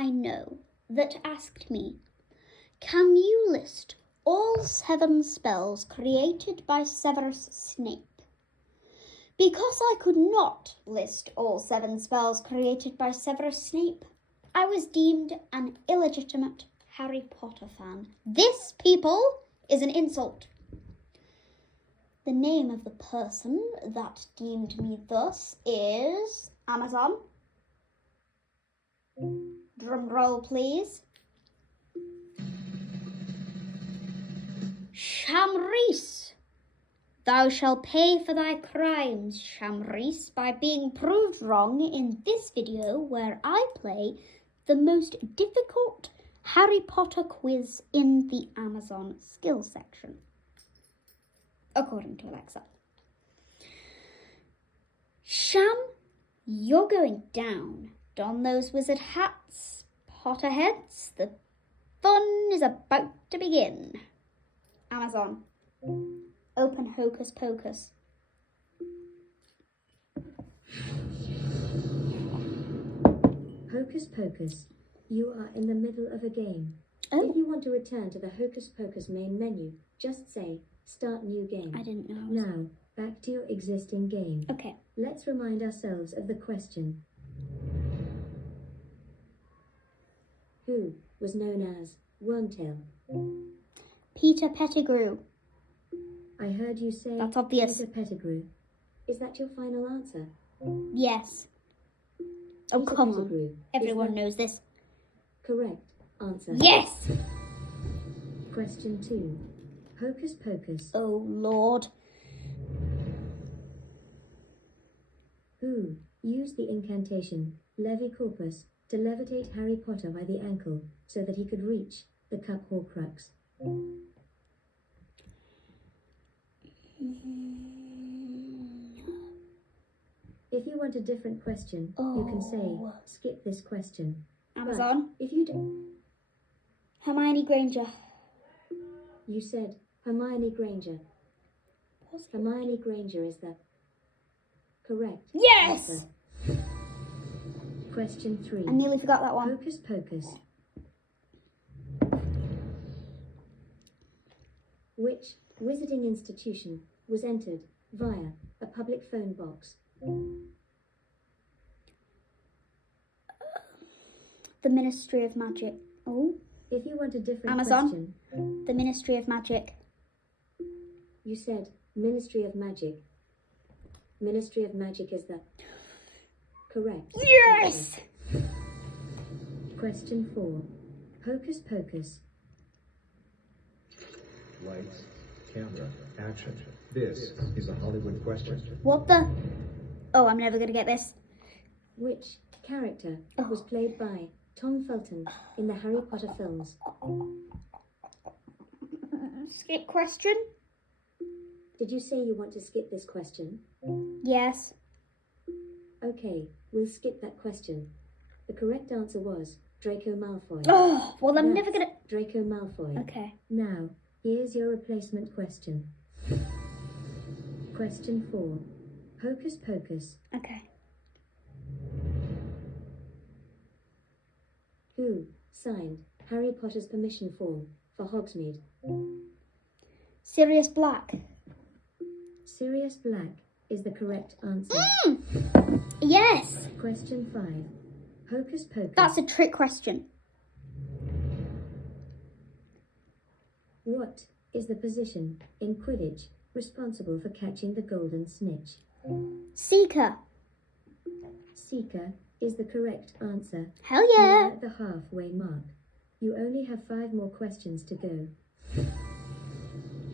I know that asked me, can you list all 7 spells created by Severus Snape? Because I could not list all 7 spells created by Severus Snape, I was deemed an illegitimate Harry Potter fan. This, people, is an insult. The name of the person that deemed me thus is Amazon. Drum roll, please. Shamreese. Thou shalt pay for thy crimes, Shamreese, by being proved wrong in this video where I play the most difficult Harry Potter quiz in the Amazon skills section, according to Alexa. Sham, you're going down. Don those wizard hats, Potterheads. The fun is about to begin. Amazon, open Hocus Pocus. Hocus Pocus, you are in the middle of a game. Oh. If you want to return to the Hocus Pocus main menu, just say, Start New Game. I didn't know. Now, back to your existing game. Okay. Let's remind ourselves of the question. Who was known as Wormtail? Peter Pettigrew. I heard you say That's obvious. Peter Pettigrew. Is that your final answer? Yes. Oh, Peter come Pettigrew. on. Everyone knows this. Correct answer. Yes! Question 2. Hocus Pocus. Oh, Lord. Who used the incantation Levi Corpus to levitate Harry Potter by the ankle so that he could reach the cup Horcrux? If you want a different question, you can say, skip this question. Amazon. But if you do, Hermione Granger. you said Hermione Granger. Hermione Granger is the correct Yes! answer. Question 3. I nearly forgot that one. Hocus Pocus. Which wizarding institution was entered via a public phone box? The Ministry of Magic. Oh. If you want a different Amazon. question, The Ministry of Magic. you said Ministry of Magic. Ministry of Magic is the correct Yes! answer. Question 4. Hocus Pocus. Lights, camera, action. This is a Hollywood question. What the? Oh, I'm never going to get this. Which character was played by Tom Felton in the Harry Potter films? Skip question? Did you say you want to skip this question? Yes. Okay, we'll skip that question. The correct answer was Draco Malfoy. Oh, well, I'm never That's going to... Draco Malfoy. Okay. Now, here's your replacement question. Question 4. Hocus Pocus. Okay. Who signed Harry Potter's permission form for Hogsmeade? Sirius Black. Sirius Black is the correct answer. Yes! Question 5. Hocus Pocus. That's a trick question. What is the position in Quidditch responsible for catching the golden snitch? Seeker. Seeker is the correct answer. Hell You yeah! are at the halfway mark. You only have 5 more questions to go.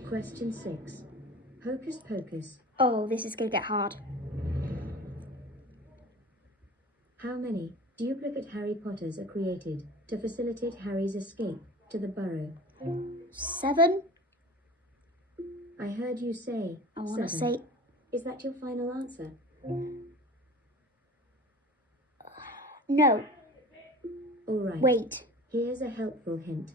Question 6. Hocus Pocus. Oh, this is going to get hard. How many duplicate Harry Potters are created to facilitate Harry's escape to the burrow? 7? I heard you say I want to 7. say... Is that your final answer? No. All right. Wait. Here's a helpful hint.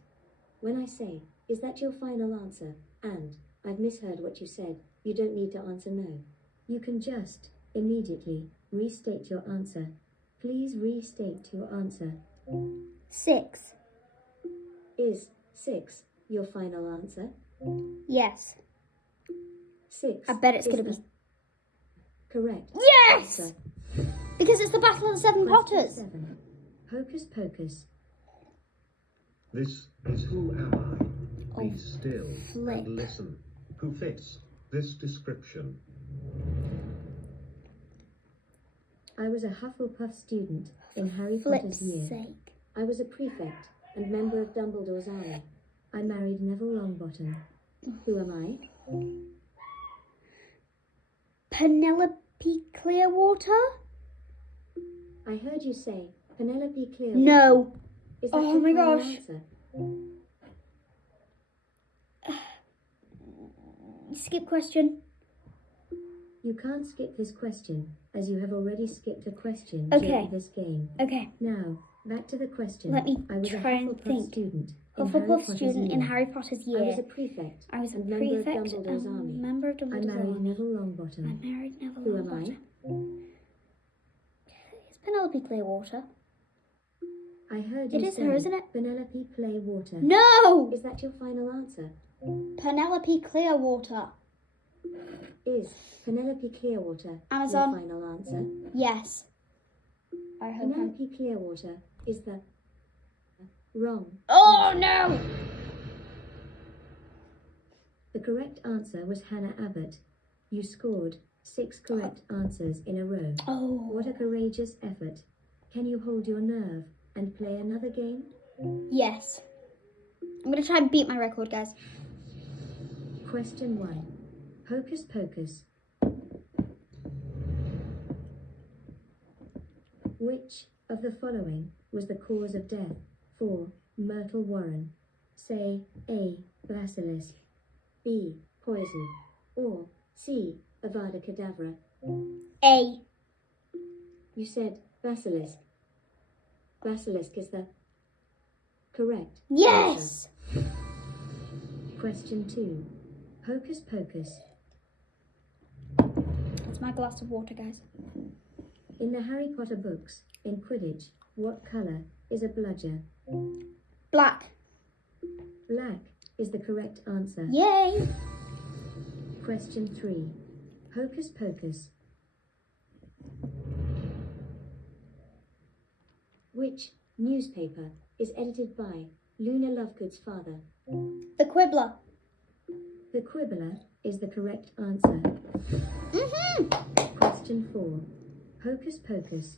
When I say, is that your final answer? And I've misheard what you said. You don't need to answer no. You can just immediately restate your answer. Please restate your answer. 6. Is 6 your final answer? Yes. 6. I bet it's is going to the be... correct Yes! answer. Because it's the Battle of the Seven Question Potters. 7. Hocus Pocus. This is Who Am I? Be Oh, still flip. and listen. Who fits this description? I was a Hufflepuff student in Harry Flip's Potter's year. sake. I was a prefect and member of Dumbledore's army. I married Neville Longbottom. Who am I? Penelope Clearwater? I heard you say Penelope Clearwater. No. Is that Oh your my final gosh. answer? Skip question. You can't skip this question, as you have already skipped a question Okay. during this game. Okay. Now, back to the question. Let me I was try a and Hufflepuff think. student in Harry Hufflepuff Potter's student in year. Harry Potter's I was year. a prefect I was a and member of prefect Dumbledore's and army. member of I Dumbledore's married army. Neville I Longbottom. married Neville Who am I? Longbottom. It's Penelope Clearwater. I heard It you is say her, isn't it? Penelope Clearwater. No! Is that your final answer? Penelope Clearwater. Is Penelope Clearwater Amazon. your final answer? Yes. I hope I'm... Penelope Clearwater is the wrong. Oh, no! The correct answer was Hannah Abbott. You scored 6 correct answers in a row. Oh. What a courageous effort. Can you hold your nerve and play another game? Yes. I'm going to try and beat my record, guys. Question 1. Hocus Pocus. Which of the following was the cause of death for Myrtle Warren? Say A. Basilisk, B. Poison, or C. Avada Kedavra. A. You said basilisk. Basilisk is the correct Yes! answer. Question 2. Hocus Pocus. That's my glass of water, guys. In the Harry Potter books, in Quidditch, what colour is a bludger? Black. Black is the correct answer. Yay! Question 3. Hocus Pocus. Which newspaper is edited by Luna Lovegood's father? The Quibbler. The Quibbler is the correct answer. Mm-hmm. Question 4. Hocus Pocus.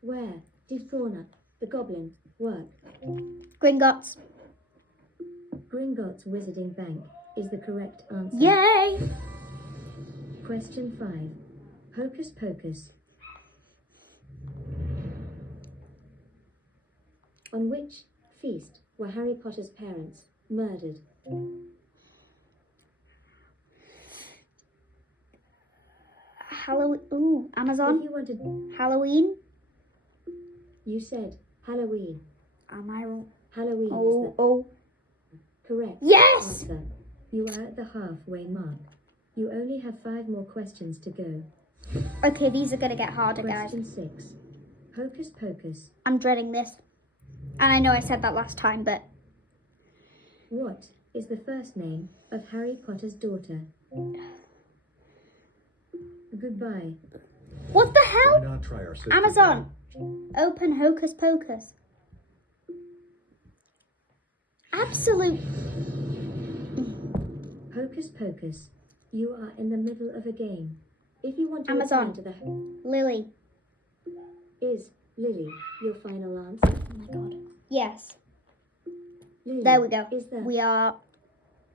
Where did Thornup, the goblin, work? Gringotts. Gringotts Wizarding Bank is the correct answer. Yay! Question 5. Hocus Pocus. On which feast were Harry Potter's parents murdered? Halloween. Ooh, If Amazon. you wanted, Halloween. you said Halloween. Am I wrong? Halloween is Oh, the oh. correct Yes! answer. You are at the halfway mark. You only have 5 more questions to go. Okay, these are going to get harder, guys. Question 6. Hocus Pocus. I'm dreading this. And I know I said that last time, but... What is the first name of Harry Potter's daughter? Goodbye. What the Why hell? not try our sister Amazon. game? Open Hocus Pocus. Absolute... Hocus Pocus. You are in the middle of a game. If you want to Amazon. return to the... Lily. Is Lily your final answer? Oh my god. Yes. Lily There we go. Is the We are...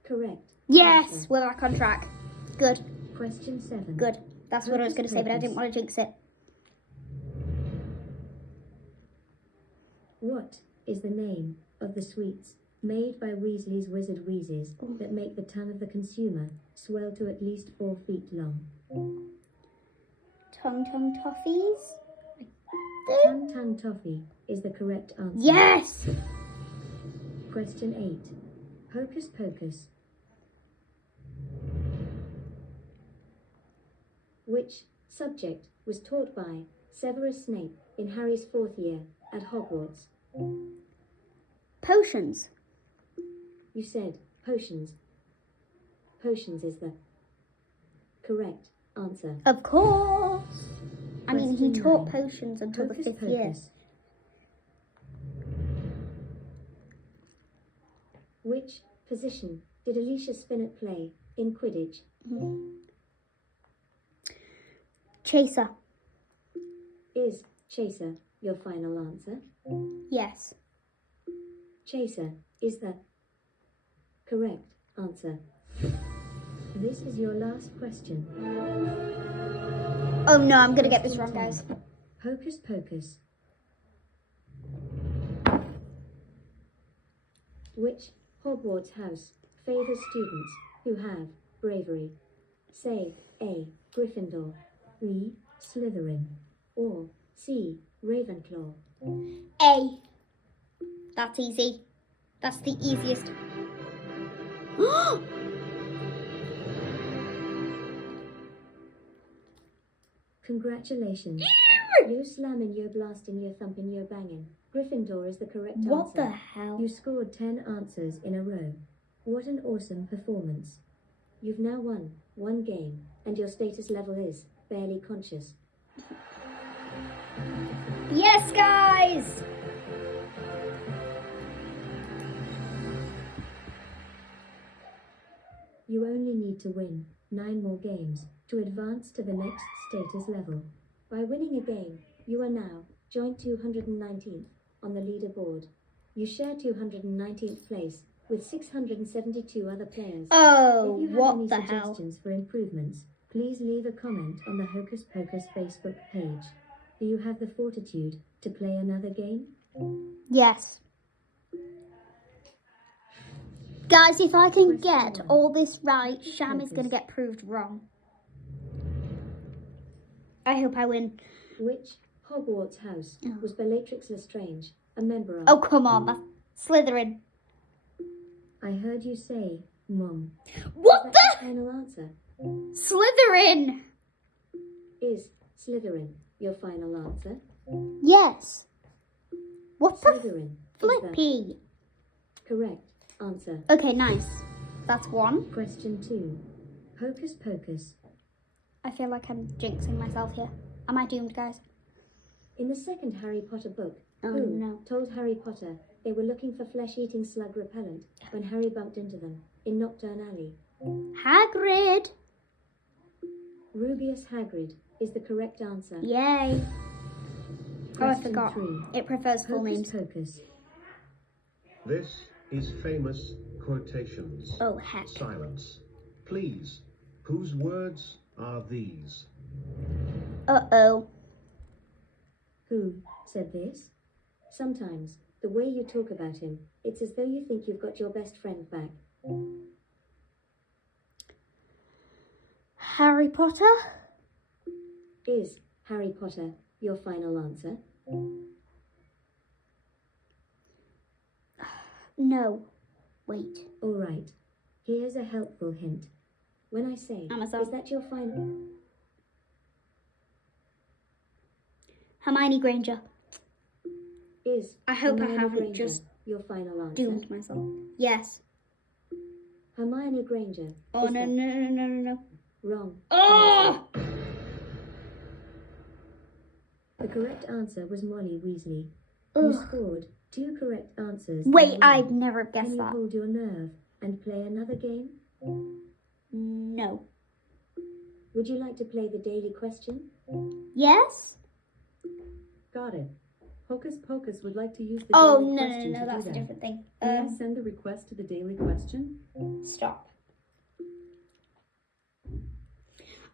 correct Yes! answer. We're back on track. Good. Question 7. Good. That's what I was going Hocus to say, but I Pocus. didn't want to jinx it. What is the name of the sweets made by Weasley's Wizard Wheezes that make the tongue of the consumer swell to at least 4 feet long? Tung Toffees? Tung Tung Toffee is the correct answer. Yes! Question 8. Hocus Pocus. Which subject was taught by Severus Snape in Harry's 4th year at Hogwarts? Potions. You said potions. Potions is the correct answer. Of course. I mean, he Question taught 9. potions until the Hocus 5th year. Pocus. Which position did Alicia Spinnet play in Quidditch? Chaser. Is Chaser your final answer? Yes. Chaser is the correct answer. This is your last question. Oh no, I'm gonna get this wrong, guys. Hocus Pocus. Which Hogwarts house favors students who have bravery? Say A. Gryffindor, B. Slytherin, or C. Ravenclaw. A. That's easy. That's the easiest. Congratulations. You slamming, you blasting, you thumping, you banging. Gryffindor is the correct What answer. the hell? You scored 10 answers in a row. What an awesome performance. You've now won one game, and your status level is barely conscious. Yes, guys! You only need to win 9 more games to advance to the next status level. By winning a game, you are now joint 219th on the leaderboard. You share 219th place with 672 other players. Oh, If you have what any the hell? suggestions for improvements, please leave a comment on the Hocus Pocus Facebook page. Do you have the fortitude to play another game? Yes. Guys, if I can Question get 1. all this right, Sham is going to Focus. get proved wrong. I hope I win. Which Hogwarts house was Bellatrix Lestrange a member of? Oh, come on. That's Slytherin. I heard you say, Mom. What Is that the? your final answer? Slytherin. Is Slytherin your final answer? Yes. What the Slytherin is flippy? the correct answer. Okay, nice. That's one. Question 2. Hocus Pocus. I feel like I'm jinxing myself here. Am I doomed, guys? In the second Harry Potter book, Oh, who no. told Harry Potter they were looking for flesh-eating slug repellent when Harry bumped into them in Knockturn Alley? Hagrid. Rubeus Hagrid is the correct answer. Yay. Oh, I Question forgot. 3. It prefers full Hocus names. Pocus. This is famous quotations. Oh, heck. Silence. Please. Whose words are these? Uh-oh. Who said this? Sometimes, the way you talk about him, it's as though you think you've got your best friend back. Harry Potter? Is Harry Potter your final answer? No. Wait. All right. Here's a helpful hint. When I say, Amazon. is that your final? Hermione Granger. Is I hope I Hermione haven't Granger just your final answer? doomed myself. Yes. Hermione Granger. Oh, is no, the no, no, no, no, no. Wrong. Oh! The correct answer was Molly Weasley. Ugh. You scored 2 correct answers. in Wait, a row. I'd never have Can guessed you that. hold your nerve and play another game? No. Would you like to play the daily question? Yes? Got it. Hocus Pocus would like to use the Oh, daily no, no, question no, to that's do a that. different thing. May I send the request to the daily question? Stop.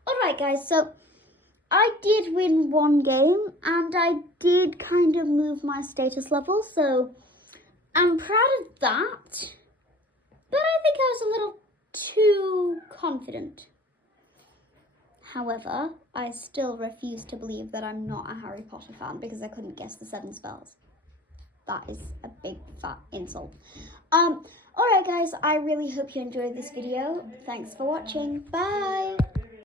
Alright, guys, so I did win one game and I did kind of move my status level, so I'm proud of that. But I think I was a little too confident. However, I still refuse to believe that I'm not a Harry Potter fan because I couldn't guess the 7 spells. That is a big fat insult. Alright guys, I really hope you enjoyed this video. Thanks for watching. Bye!